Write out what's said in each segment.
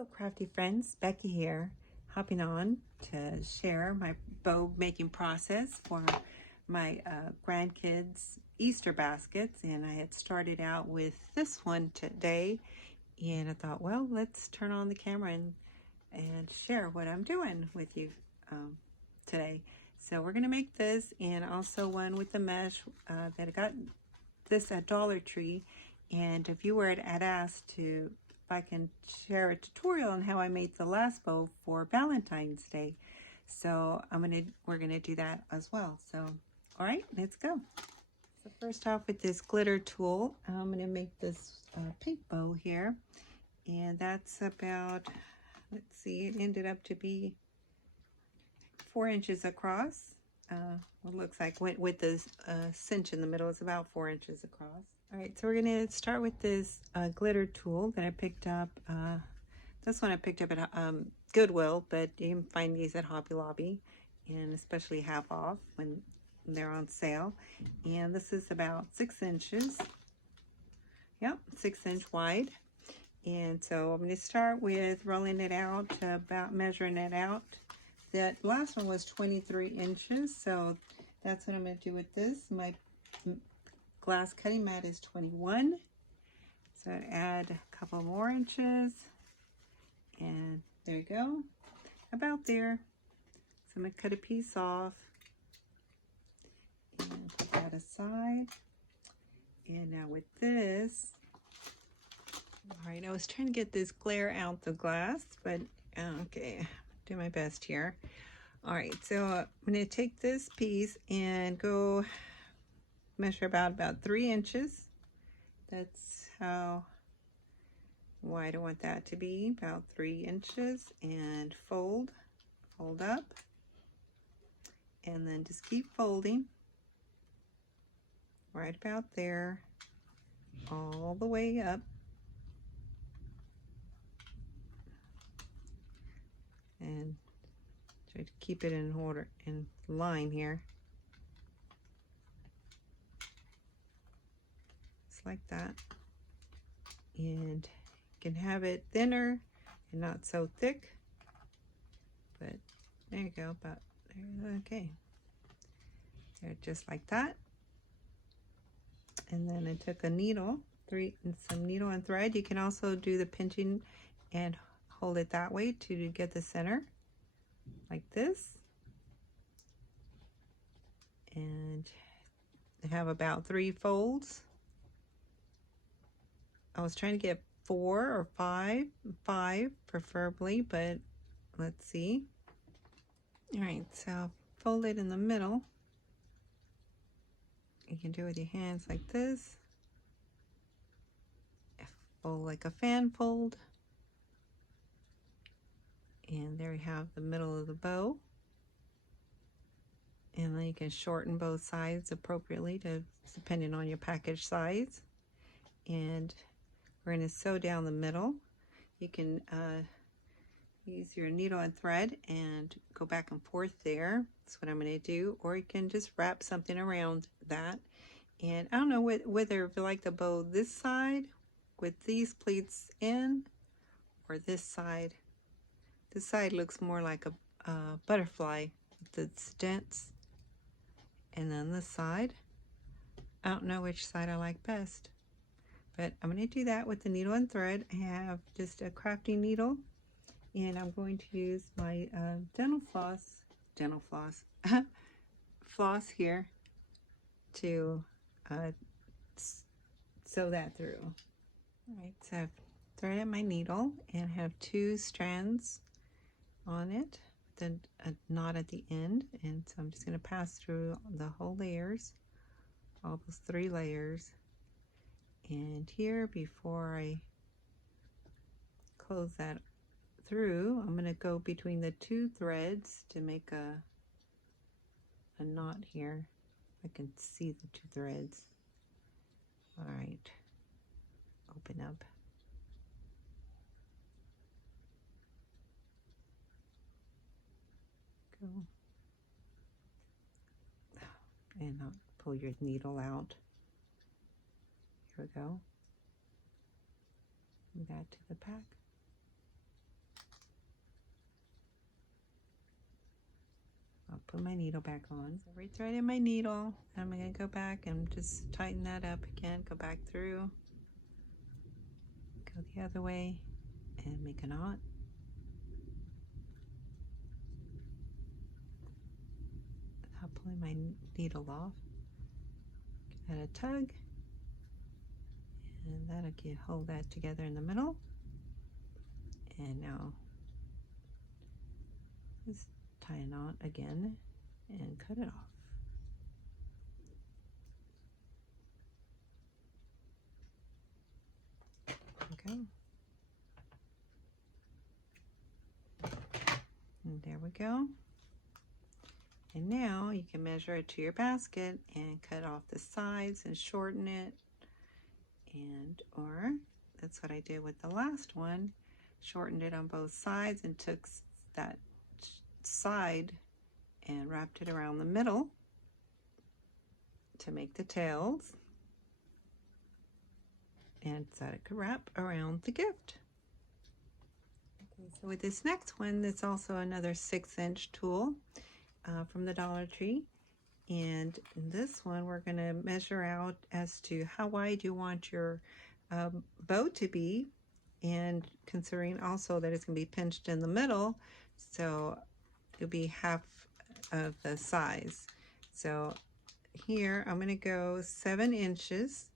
Hello crafty friends, Becky here, hopping on to share my bow making process for my grandkids' Easter baskets. And I had started out with this one today, and I thought, well, let's turn on the camera and share what I'm doing with you today. So we're going to make this, and also one with the mesh that I got this at Dollar Tree. And a viewer had asked to if I can share a tutorial on how I made the last bow for Valentine's Day. So we're gonna do that as well. So all right, let's go. So first off, with this glitter tool, I'm gonna make this pink bow here, and that's about, let's see, it ended up to be 4 inches across. It looks like with the cinch in the middle, it's about 4 inches across. All right, so we're going to start with this glitter tool that I picked up. This one I picked up at Goodwill, but you can find these at Hobby Lobby, and especially half off when they're on sale. And this is about 6 inches. Yep, 6-inch wide. And so I'm going to start with rolling it out, about measuring it out. That last one was 23 inches, so that's what I'm going to do with this. My glass cutting mat is 21, so I'd add a couple more inches, and there you go, about there. So I'm going to cut a piece off and put that aside. And now with this, all right, I was trying to get this glare out the glass, but okay, do my best here. All right, so I'm going to take this piece and go measure about 3 inches. That's how wide I want that to be, about 3 inches, and fold up, and then just keep folding right about there all the way up, and try to keep it in order, in line here, just like that. And you can have it thinner and not so thick, but there you go, about there. Okay, there, just like that. And then I took a needle, some needle and thread. You can also do the pinching and hold it that way to get the center, like this. And I have about 3 folds. I was trying to get 4 or 5 preferably, but let's see. All right, so fold it in the middle. You can do it with your hands like this. Fold like a fan fold. And there you have the middle of the bow. And then you can shorten both sides appropriately, depending on your package size. And we're going to sew down the middle. You can use your needle and thread and go back and forth there. That's what I'm going to do. Or you can just wrap something around that. And I don't know whether if you like the bow this side with these pleats in, or this side. This side looks more like a butterfly with the dents. And then this side, I don't know which side I like best, but I'm going to do that with the needle and thread. I have just a crafty needle, and I'm going to use my dental floss floss here to sew that through. All right, so I've threaded my needle and have 2 strands on it, then a knot at the end, and so I'm just going to pass through the whole layers, all those 3 layers. And here, before I close that through, I'm going to go between the 2 threads to make a knot here. I can see the 2 threads. All right, open up. Go. And not pull your needle out. Here we go. Add that to the pack. put my needle back on. So rethreading my needle. I'm going to go back and just tighten that up again. Go back through. Go the other way and make a knot. Without pulling my needle off. Give that a tug. And that'll hold that together in the middle. And now just tie a knot again and cut it off. Okay. And there we go. And now you can measure it to your basket and cut off the sides and shorten it. Or that's what I did with the last one. Shortened it on both sides and took that side and wrapped it around the middle to make the tails. And so it could wrap around the gift. Okay, so with this next one, that's also another 6-inch tool from the Dollar Tree. And in this one, we're going to measure out as to how wide you want your bow to be, and considering also that it's going to be pinched in the middle, so it'll be half of the size. So here I'm going to go 7 inches,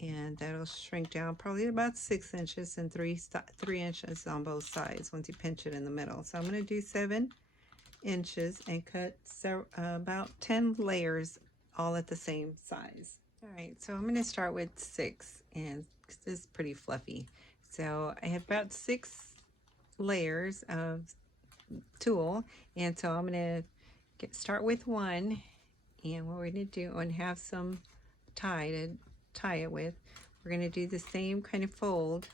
and that'll shrink down probably about 6 inches and 3 inches on both sides once you pinch it in the middle. So I'm going to do 7 inches and cut about 10 layers all at the same size. All right, so I'm going to start with 6, and this is pretty fluffy. So I have about 6 layers of tulle, and so I'm going to start with 1, and what we're going to do, and have some tie to tie it with. We're going to do the same kind of fold,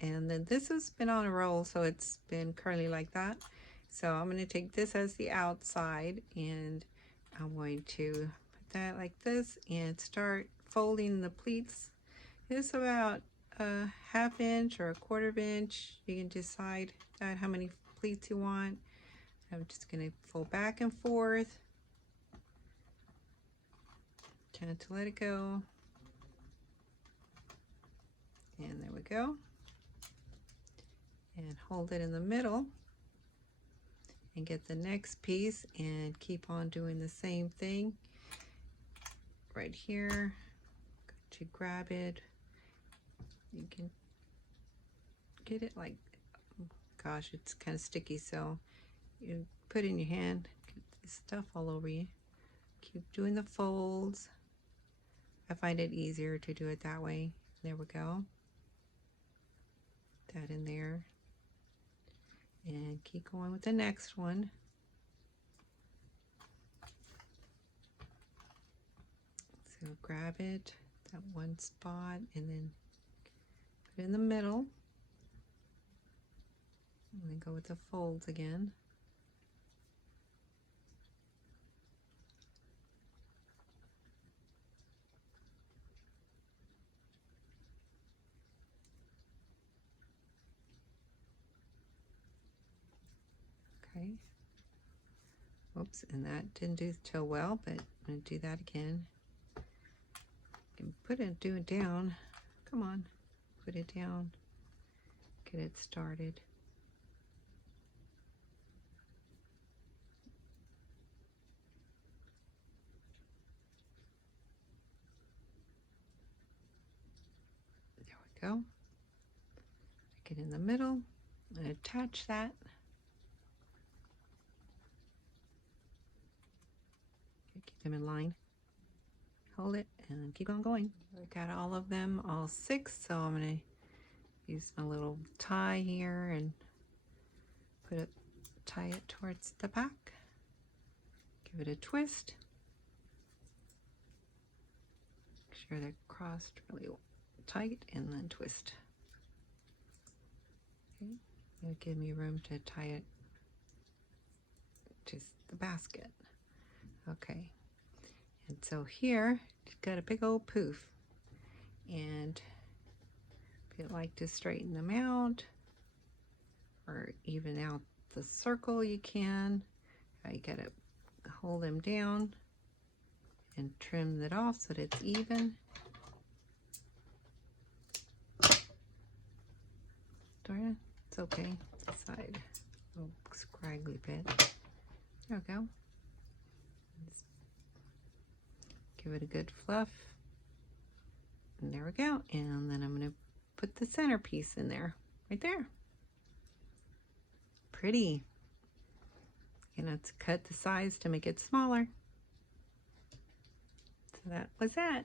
and then this has been on a roll, so it's been curly like that. So I'm going to take this as the outside, and I'm going to put that like this and start folding the pleats. It's about a ½ inch or a �1/4 inch. You can decide how many pleats you want. I'm just going to fold back and forth. Tend to let it go. And there we go. And hold it in the middle. And get the next piece and keep on doing the same thing. Right here. To grab it. You can get it like, gosh, it's kind of sticky, so you put it in your hand, get this stuff all over you. Keep doing the folds. I find it easier to do it that way. There we go. That in there. And keep going with the next one. So grab it, that one spot, and then put it in the middle. And then go with the folds again. Okay. Oops, and that didn't do so well, but I'm going to do that again. You can do it down. Come on, put it down. Get it started. There we go. Get in the middle and attach that. Keep them in line. Hold it and keep on going. I got all of them, all 6, so I'm going to use my little tie here and tie it towards the back. Give it a twist. Make sure they're crossed really tight and then twist. Okay, it'll give me room to tie it to the basket. Okay, and so here you've got a big old poof, and if you'd like to straighten them out or even out the circle, you can. You gotta hold them down and trim it off so that it's even. Darn it, it's okay. This side, a little scraggly bit. There we go. Just give it a good fluff. And there we go. And then I'm going to put the centerpiece in there, right there. Pretty. You know, to cut the size to make it smaller. So that was that.